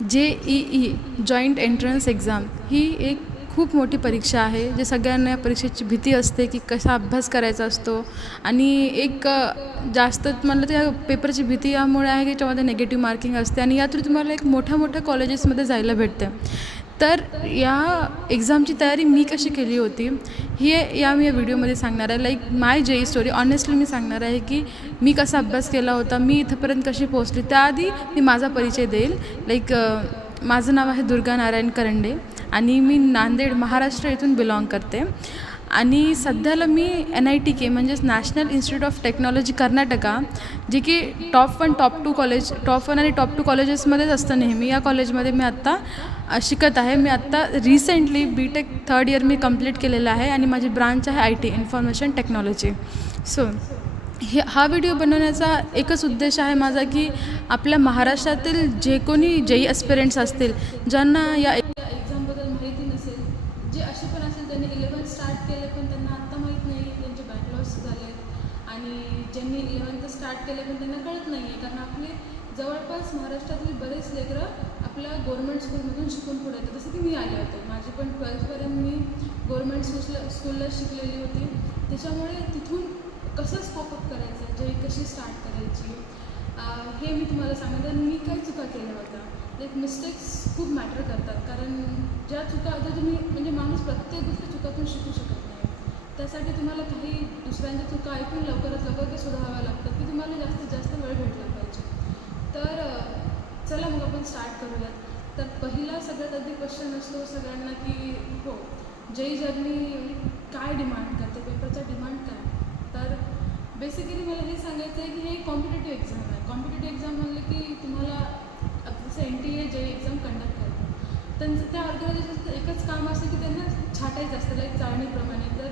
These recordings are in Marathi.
JEE जॉईंट एंट्रन्स एक्झाम ही एक खूप मोठी परीक्षा आहे. जे सगळ्यांना या परीक्षेची भीती असते की कसा अभ्यास करायचा असतो आणि जास्त मला त्या पेपरची भीती यामुळे आहे की त्याच्यामध्ये निगेटिव्ह मार्किंग असते आणि यातून तुम्हाला एक मोठ्या मोठ्या कॉलेजेसमध्ये जायला भेटते. तर या एक्झामची तयारी मी कशी केली होती मी या व्हिडिओमध्ये सांगणार आहे. लाईक माय JEE स्टोरी. ऑनेस्टली मी सांगणार आहे की मी कसा अभ्यास केला होता, मी इथंपर्यंत कशी पोहोचली. त्याआधी मी माझा परिचय देईल. लाईक माझं नाव आहे दुर्गा नारायण करंडे आणि मी नांदेड महाराष्ट्र इथून बिलॉंग करते आणि सध्याला मी NITK म्हणजेच national institute of technology Karnataka, जे की टॉप 1 आणि टॉप 2 कॉलेजेसमध्येच असतं नेहमी. या कॉलेजमध्ये मी आत्ता शिकत आहे. मी आत्ता रिसेंटली BTech 3rd इयर मी कंप्लीट केलेलं आहे आणि माझी ब्रांच आहे IT इन्फॉर्मेशन टेक्नॉलॉजी. सो हा व्हिडिओ बनवण्याचा एकच उद्देश आहे माझा की आपल्या महाराष्ट्रातील जे कोणी JEE ॲस्पिरंट्स असतील, ज्यांना या एक्झामबद्दल माहिती नसेल, जे असे पण असेल त्यांनी 11th स्टार्ट केले पण त्यांना आत्ता माहीत नाही, त्यांचे बॅकलॉग्स झाले आणि ज्यांनी 11th स्टार्ट केले पण त्यांना कळत नाही आहे. कारण आपले जवळपास महाराष्ट्रातली बरेच लेकरं आपल्या गव्हर्नमेंट स्कूलमधून शिकून पुढे येतात. जसं की मी आले होते, माझी पण 12thपर्यंत मी गव्हर्नमेंट स्कूलला शिकलेली होती. त्याच्यामुळे तिथून कसं स्कोपअप करायचं, JEE कशी स्टार्ट करायची हे मी तुम्हाला सांगितलं. मी काही चुका केल्या होत्या. लाईक मिस्टेक्स खूप मॅटर करतात. कारण ज्या चुका आता तुम्ही म्हणजे माणूस प्रत्येक गोष्ट चुकातून शिकू शकत नाही. त्यासाठी तुम्हाला काही दुसऱ्यांच्या चुका ऐकून लवकरात लवकर ते सुधाराव्या लागतात की तुम्हाला जास्तीत जास्त वेळ भेटला पाहिजे. तर चला मग आपण स्टार्ट करूयात. तर पहिला सगळ्यात आधी क्वेश्चन असतो सगळ्यांना की हो, JEE जर्नी काय डिमांड करते, पेपरचा डिमांड काय. तर बेसिकली मला हे सांगायचं आहे की हे कॉम्पिटेटिव्ह एक्झाम आहे. कॉम्पिटेटिव्ह एक्झाम म्हणलं की तुम्हाला जसं NTA JEE एक्झाम कंडक्ट करतात, त्यांचं त्या ऑर्गनायझेशनचं एकच काम असतं की त्यांना छाटायचं असतं. लाईक चाळणीप्रमाणे जर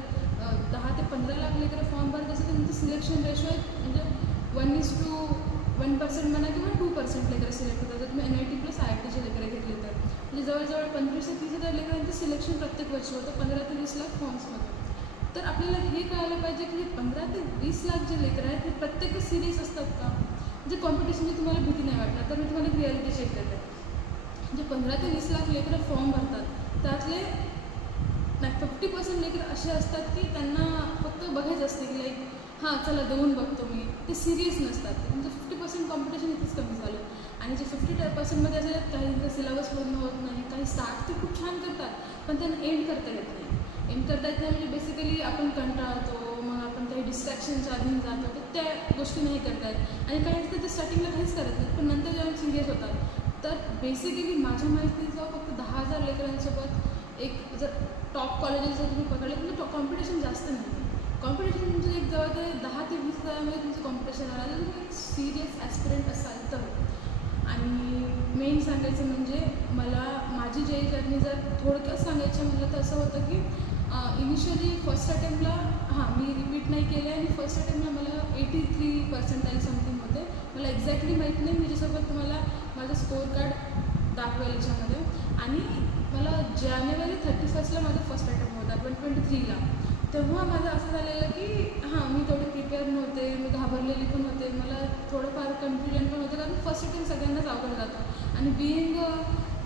10 ते 15 लाख लेकरं फॉर्म भरत असेल तर त्यांचं सिलेक्शन रेशो आहे म्हणजे 1:1% म्हणा किंवा 2% लेकरं सिलेक्ट होतात. जर तुम्ही NIT प्लस IITचे लेकरं घेतले तर म्हणजे जवळजवळ 25 ते 30 हजार लेकरांचं सिलेक्शन प्रत्येक वर्षी होतं 15 ते 20 लाख फॉर्म्समध्ये. तर आपल्याला हे कळायला पाहिजे की हे 15 ते 20 लाख जे लेकरं आहेत ते प्रत्येकच सिरियस असतात का. म्हणजे कॉम्पिटिशनची तुम्हाला भीती नाही वाटणार तर मी तुम्हाला एक रियालिटी चेक करते. जे 15 ते 20 लाख लेकरं फॉर्म भरतात त्यातले 50% लेकरं असे असतात की त्यांना फक्त बघायचं असते की लाईक हां चला देऊन बघतो मी, ते सिरियस नसतात. म्हणजे 50% कॉम्पिटिशन इथेच कमी झालं. आणि जे 50%मध्ये असं काही सिलेबस पूर्ण होत नाही, काही स्टार्ट ते खूप छान करतात पण त्यांना एंड करता येत नाही. एंड करता येत नाही म्हणजे बेसिकली आपण कंटाळतो, मग आपण काही डिस्ट्रॅक्शनच्या अधीन जातो, तर त्या गोष्टी नाही करता येत. आणि काही असतं ते स्टार्टिंगला काहीच करत नाही पण नंतर जेव्हा सिरियस होतात. तर बेसिकली माझ्या माहितीचं फक्त 10,000 लेकरांसोबत एक जर टॉप कॉलेजेस जर तुम्ही पकडले तर कॉम्पिटिशन जास्त नाही. कॉम्पिटिशन म्हणजे एक जवळ ते 10 ते 20 हजारामध्ये तुमचं कॉम्पिटिशन आलं जर तुम्ही एक सिरियस ॲस्पिरंट असाल तर. आणि मेन सांगायचं म्हणजे मला माझी JEE जर्नी जर थोडक्यात सांगायचं म्हटलं तर असं होतं की इनिशियली फर्स्ट अटेम्प्टला मी रिपीट नाही केले आणि फर्स्ट अटेम्प्टला मला 83% समथिंग होते. मला एक्झॅक्टली माहीत नाही, मी ज्याच्यासोबत तुम्हाला माझं स्कोअर कार्ड दाखवेल याच्यामध्ये. आणि मला जानेवारी 31st माझा फर्स्ट अटेम्प्ट होता 2023ला. तेव्हा माझं असं झालेलं की मी तेवढे प्रिपेअर नव्हते, मी घाबरलेली पण होते, मला थोडंफार कन्फ्युजन पण होतं कारण फर्स्ट अटेम्प्ट सगळ्यांनाच अवघड जातं आणि बिईंग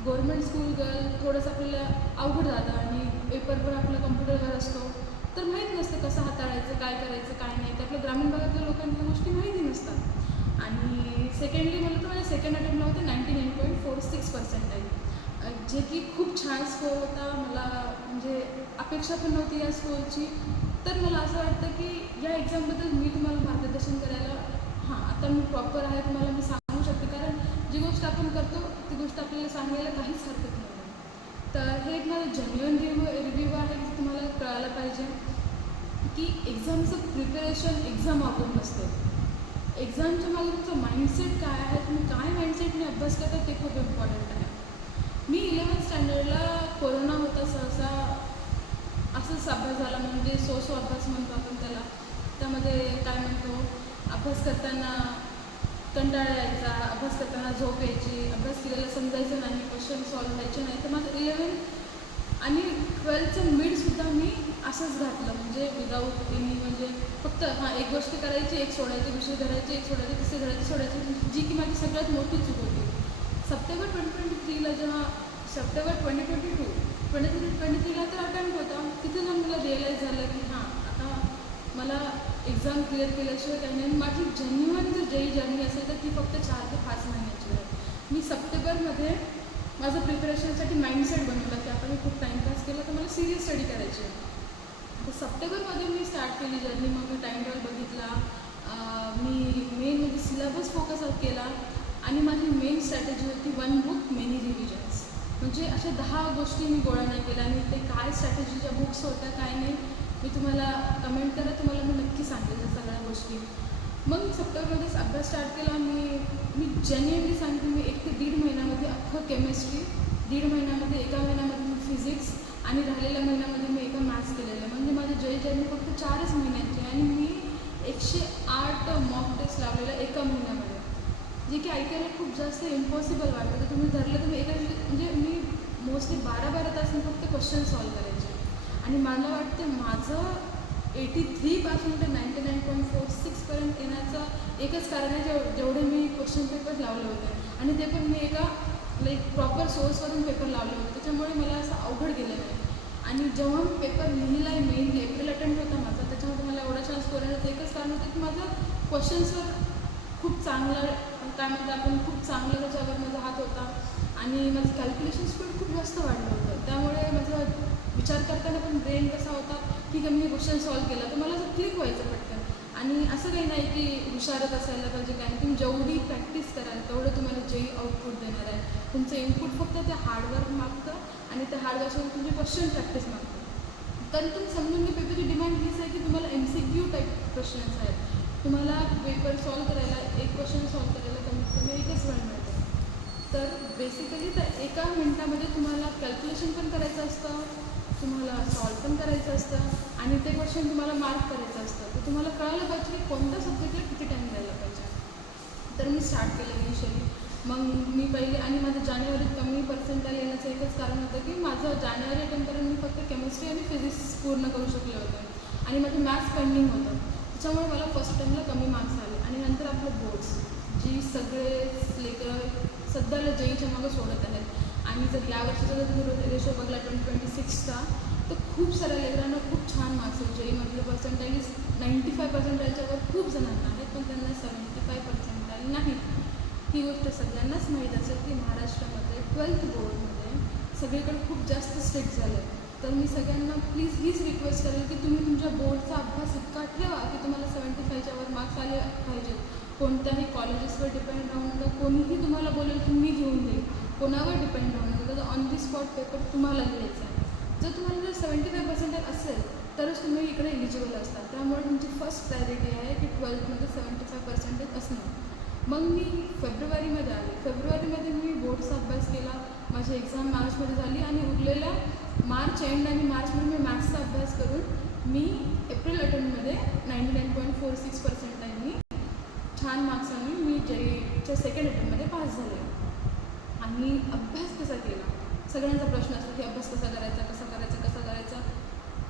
गव्हर्नमेंट स्कूल गर्ल थोडंसं आपल्याला अवघड जातं आणि पेपर पण आपला कम्प्युटरवर असतो. तर माहीत नसतं कसं हाताळायचं, काय करायचं काय नाही. तर आपल्या ग्रामीण भागातल्या लोकांना गोष्टी माहिती नसतात. आणि सेकंडली म्हणलं तर माझ्या सेकंड अटेम्प्टला होते 99.46%, जे की खूप छान स्कोअर होता. मला म्हणजे अपेक्षा पण नव्हती या स्कोअरची. तर मला असं वाटतं की या एक्झामबद्दल मी तुम्हाला मार्गदर्शन करायला आता मी प्रॉपर आहे, तुम्हाला मी सांगू शकते. कारण जी गोष्ट आपण करतो ती गोष्ट आपल्याला सांगायला काहीच हरकत नाही. तर हे एक माझं जेन्युइन रिव्ह्यू आहे की तुम्हाला कळायला पाहिजे की एक्झामचं प्रिपरेशन एक्झाम आपण नसते. एक्झामच्या मागे तुमचं माइंडसेट काय आहे, तुम्ही काय माइंडसेटने अभ्यास करता ते खूप इम्पॉर्टंट आहे. मी 11th स्टँडर्डला कोरोना होता, सहसा असंच अभ्यास झाला म्हणजे सो अभ्यास म्हणतो आपण त्याला. त्यामध्ये काय म्हणतो, अभ्यास करताना कंटाळा यायचा, अभ्यास करताना झोप यायची, अभ्यास केलेला समजायचं नाही, क्वेश्चन सॉल्व्ह व्हायचे नाही. तर माझं 11th आणि 12thचं मिडसुद्धा मी असंच घातलं म्हणजे विदाऊट एनी म्हणजे फक्त एक गोष्ट करायची, एक सोडायची, दुसरी धरायची, एक सोडायची, तिसरी धरायची, सोडायची, जी की माझी सगळ्यात मोठी चूक होती. सप्टेंबर 2023 सप्टेंबर 2023ला तर अटेम्प्ट होता. तिथे जाऊन मला रिअलाईज झालं की हां, आता मला एक्झाम क्लिअर केल्याशिवाय काही नाही. माझी जेन्युअन जर जेई जर्नी असेल तर ती फक्त 4 ते 5 महिन्याची आहे. मी सप्टेंबरमध्ये माझं प्रिपरेशनसाठी माइंडसेट बनवला की आता मी खूप टाईमपास केला तर मला सिरियस स्टडी करायची आहे. तर सप्टेंबरमध्ये मी स्टार्ट केली जर्नी. मग मी टाईम टेबल बघितला, मी मेन म्हणजे सिलेबस फोकस केला आणि माझी मेन स्ट्रॅटेजी होती 1 बुक मेनी रिव्हिजन्स. म्हणजे अशा 10 गोष्टी मी गोळा नाही केल्या आणि ते काय स्ट्रॅटेजीच्या बुक्स होत्या काय नाही मी तुम्हाला कमेंट करा, तुम्हाला मी नक्की सांगेल त्या सगळ्या गोष्टी. मग सप्टेंबरमध्येच अभ्यास स्टार्ट केला. मी जेन्युअनली सांगते, मी 1 ते 1.5 महिन्यामध्ये अख्खं केमिस्ट्री, 1.5 महिन्यामध्ये, एका महिन्यामध्ये मी फिजिक्स आणि राहिलेल्या महिन्यामध्ये मी एका मॅथ्स केलेलं आहे. म्हणजे माझी जेई जर्नी फक्त 4च महिन्याची आहे आणि मी 108 मॉक टेस्ट लावलेलं एका महिन्यामध्ये, जे की ऐकायला खूप जास्त इम्पॉसिबल वाटतं. तर तुम्ही धरलं तर मी म्हणजे मी मोस्टली 12 तास मी फक्त क्वेश्चन सॉल्व करायचे आणि मला वाटते माझं 83 ते 99.46पर्यंत येण्याचं एकच कारण आहे जेवढे मी क्वेश्चन पेपर लावले होते आणि ते पण मी एका प्रॉपर सोर्सवरून पेपर लावले होते. त्याच्यामुळे मला असं अवघड गेलं नाही. आणि जेव्हा मी पेपर लिहिला आहे, मेनली एप्रिल अटेम्प्ट होता माझा, त्याच्यामध्ये मला एवढा चान्स स्कोर येण्याचं एकच कारण होतं की माझं क्वेश्चन्सवर खूप चांगला काय म्हणतात आपण खूप चांगलं त्याच्यावर माझा हात होता आणि माझं कॅल्क्युलेशन स्पीड खूप जास्त वाढलं होतं. त्यामुळे माझं विचार करताना पण ब्रेन कसा होता, ठीक आहे मी हे क्वेश्चन सॉल्व केला तर मला असं क्लिक व्हायचं पटकन. आणि असं काही नाही की हुशारच असायला पाहिजे काय नाही, तुम्ही जेवढी प्रॅक्टिस कराल तेवढं तुम्हाला जेई आउटपुट देणार आहे. तुमचं इनपुट फक्त ते हार्डवर्क मागतं आणि त्या हार्डवर्कसोबत तुमची क्वेश्चन प्रॅक्टिस मागतं. कारण तुम्ही समजून घ्या, पेपरची डिमांड हीच आहे की तुम्हाला MCQ टाईप क्वेश्चन्स आहेत. तुम्हाला पेपर सॉल्व करायला, एक क्वेश्चन सॉल्व करायला कमीत कमी 1च वेळ मिळतो. तर बेसिकली तर एका मिनटामध्ये तुम्हाला कॅल्क्युलेशन पण करायचं असतं, तुम्हाला सॉल्व पण करायचं असतं आणि ते क्वेश्चन तुम्हाला मार्क करायचं असतं. तर तुम्हाला कळायला पाहिजे की कोणत्या सब्जेक्टला किती टाईम द्यायला पाहिजे. तर मी स्टार्ट केलं इनिशियली. मग मी पहिले आणि माझं जानेवारीत कमी पर्सेंटाईल येण्याचं एकच कारण होतं की माझं जानेवारी अटेम्प्टपर्यंत मी फक्त केमिस्ट्री आणि फिजिक्स पूर्ण करू शकले होते आणि माझं मॅथ्स पेंडिंग होतं. त्याच्यामुळे मला फर्स्ट टाईमला कमी मार्क्स आले. आणि नंतर आपलं बोर्ड्स, जी सगळेच लेकरं सध्याला जेईच्या मागं सोडत आहेत. आणि जर या वर्षीचा जर तुम्ही रेशो बघला 2026चा तर खूप साऱ्या लेकरांना खूप छान मार्क्स आहेत. जेईमधलं पर्सेंटाईल 95% वर खूप जणांना आहेत, पण त्यांना 75% नाही. ही गोष्ट सगळ्यांनाच माहीत असेल की महाराष्ट्रामध्ये 12th बोर्डमध्ये सगळीकडे खूप जास्त स्ट्रिक्ट झालं आहे. तर मी सगळ्यांना प्लीज हीच रिक्वेस्ट करेल की तुम्ही तुमच्या बोर्डचा अभ्यास इतका ठेवा की तुम्हाला 75च्या वर मार्क्स आले पाहिजेत. कोणत्याही कॉलेजेसवर डिपेंड राहू नका. कोणीही तुम्हाला बोलेल की मी घेऊन देईल, कोणावर डिपेंड राहू नका. तर ऑन दी स्पॉट पेपर तुम्हाला लिहायचा आहे. जर तुम्हाला जर 75% असेल तरच तुम्ही इकडे एलिजिबल असतात. त्यामुळे तुमची फर्स्ट प्रायोरिटी आहे की 12thमध्ये 75% असणं. मग मी फेब्रुवारीमध्ये आले. फेब्रुवारीमध्ये मी बोर्डचा अभ्यास केला. माझी एक्झाम मार्चमध्ये झाली आणि उरलेल्या मार्च एंड आणि मार्चमध्ये मी मॅथ्सचा अभ्यास करून मी एप्रिल अटेम्प्टमध्ये 99.46%नी छान मार्क्सांनी मी जेईच्या सेकंड अटेम्प्टमध्ये पास झाले. आणि अभ्यास कसा केला, सगळ्यांचा प्रश्न असतो की अभ्यास कसा करायचा.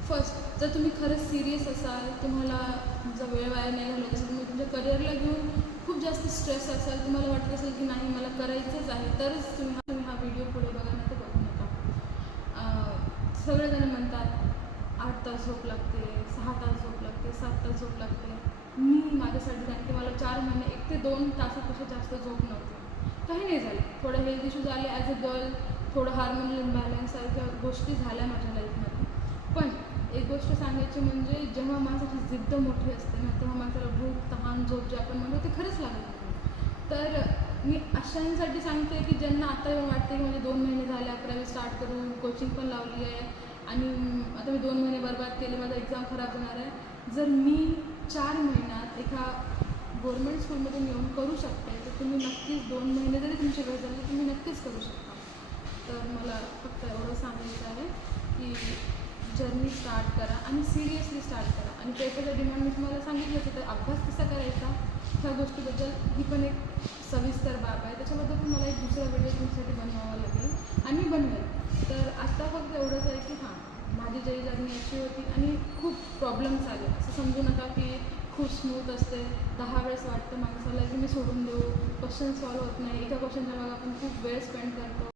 फर्स्ट, जर तुम्ही खरंच सिरियस असाल, तुम्हाला तुमचा वेळ वाया नाही घालवत असेल, तुम्ही तुमच्या करिअरला घेऊन खूप जास्त स्ट्रेस असाल, तुम्हाला वाटत असेल की नाही मला करायचंच आहे, तरच तुम्ही हा व्हिडिओ पुढे बघा, नाही तर बघू नका. सगळेजण म्हणतात 8 तास झोप लागते, 6 तास झोप लागते, 7 तास झोप लागते. मी माझ्यासाठी सांगते, मला 4 महिने 1 ते 2 तासापेक्षा जास्त झोप नव्हती. काही नाही झालं, थोडं हेल्थ इश्यूज आले ॲज अ गर्ल, थोडं हार्मोनल इम्बॅलन्स सारख्या गोष्टी झाल्या माझ्या लाईफमध्ये. पण एक गोष्ट सांगायची म्हणजे जेव्हा माणसाची जिद्द मोठी असते ना, तेव्हा माणसाला भूक, तहान, झोप जे आपण म्हणतो ते खरंच लागत नाही. तर मी अशांसाठी सांगते की ज्यांना आता येऊन वाटते की म्हणजे 2 महिने झाले 11वी स्टार्ट करून, कोचिंग पण लावली आहे आणि आता मी 2 महिने बरबाद केले, माझा एक्झाम खराब होणार आहे. जर मी 4 महिन्यात एका गव्हर्मेंट स्कूलमधून येऊन करू शकते तर तुम्ही नक्कीच 2 महिने जरी तुमचे वेळ झाले तुम्ही नक्कीच करू शकता. तर मला फक्त एवढं सांगायचं आहे की जर्नी स्टार्ट करा आणि सिरियसली स्टार्ट करा. आणि पेपरचा डिमांड मी तुम्हाला सांगितलंच आहे, तर अभ्यास कसा करायचा ह्या गोष्टीबद्दल ही पण एक सविस्तर बाब आहे. त्याच्याबद्दल पण मला एक दुसरा व्हिडिओ तुमच्यासाठी बनवावा लागेल आणि मी बनवेल. तर आत्ता फक्त एवढंच आहे की हां, माझी जेई जर्नी अशी होती आणि खूप प्रॉब्लेम्स आले. असं समजू नका की खूप स्मूथ असते. 10 वेळेस वाटतं माणसाला की मी सोडून देऊ, क्वेश्चन सॉल्व होत नाही, एका क्वेश्चनच्या मागे आपण खूप वेळ स्पेंड करतो.